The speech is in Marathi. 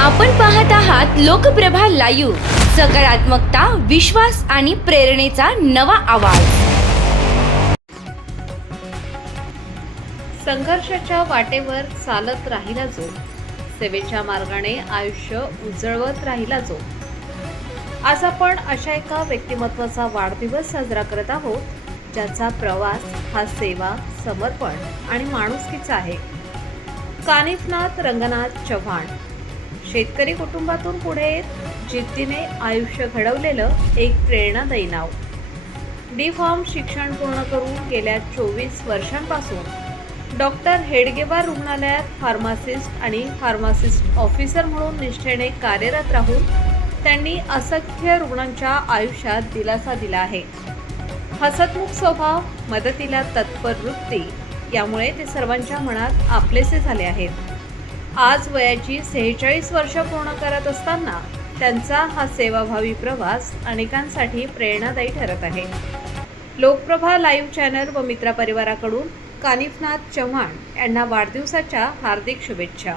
आपण पाहत आहात लोकप्रभा लाईव्ह, सकारात्मकता, विश्वास आणि प्रेरणेचा नवा आवाज। संघर्षाच्या वाटेवर चालत राहिला जो, सेवेच्या मार्गाने आयुष्य उजळवत राहिला जो। आज आपण अशा एका व्यक्तिमत्वाचा वाढदिवस साजरा करत आहोत, ज्याचा प्रवास हा सेवा, समर्पण आणि माणुसकीचा आहे। कानिफनाथ रंगनाथ चव्हाण शेतकरी कुटुंबातून पुढे येत जिद्दीने आयुष्य घडवलेलं एक प्रेरणादायी नाव। डी फार्म शिक्षण पूर्ण करून गेल्या 24 वर्षांपासून डॉक्टर हेडगेवार रुग्णालयात फार्मासिस्ट आणि फार्मासिस्ट ऑफिसर म्हणून निष्ठेने कार्यरत राहून त्यांनी असंख्य रुग्णांच्या आयुष्यात दिलासा दिला आहे। हसतमुख स्वभाव, मदतीला तत्पर वृत्ती यामुळे ते सर्वांच्या मनात आपलेसे झाले आहेत। आज वयाची 46 वर्ष पूर्ण करत असताना त्यांचा हा सेवाभावी प्रवास अनेकांसाठी प्रेरणादायी ठरत आहे। लोकप्रभा लाईव्ह चॅनल व मित्रपरिवाराकडून कानिफनाथ चव्हाण यांना वाढदिवसाच्या हार्दिक शुभेच्छा।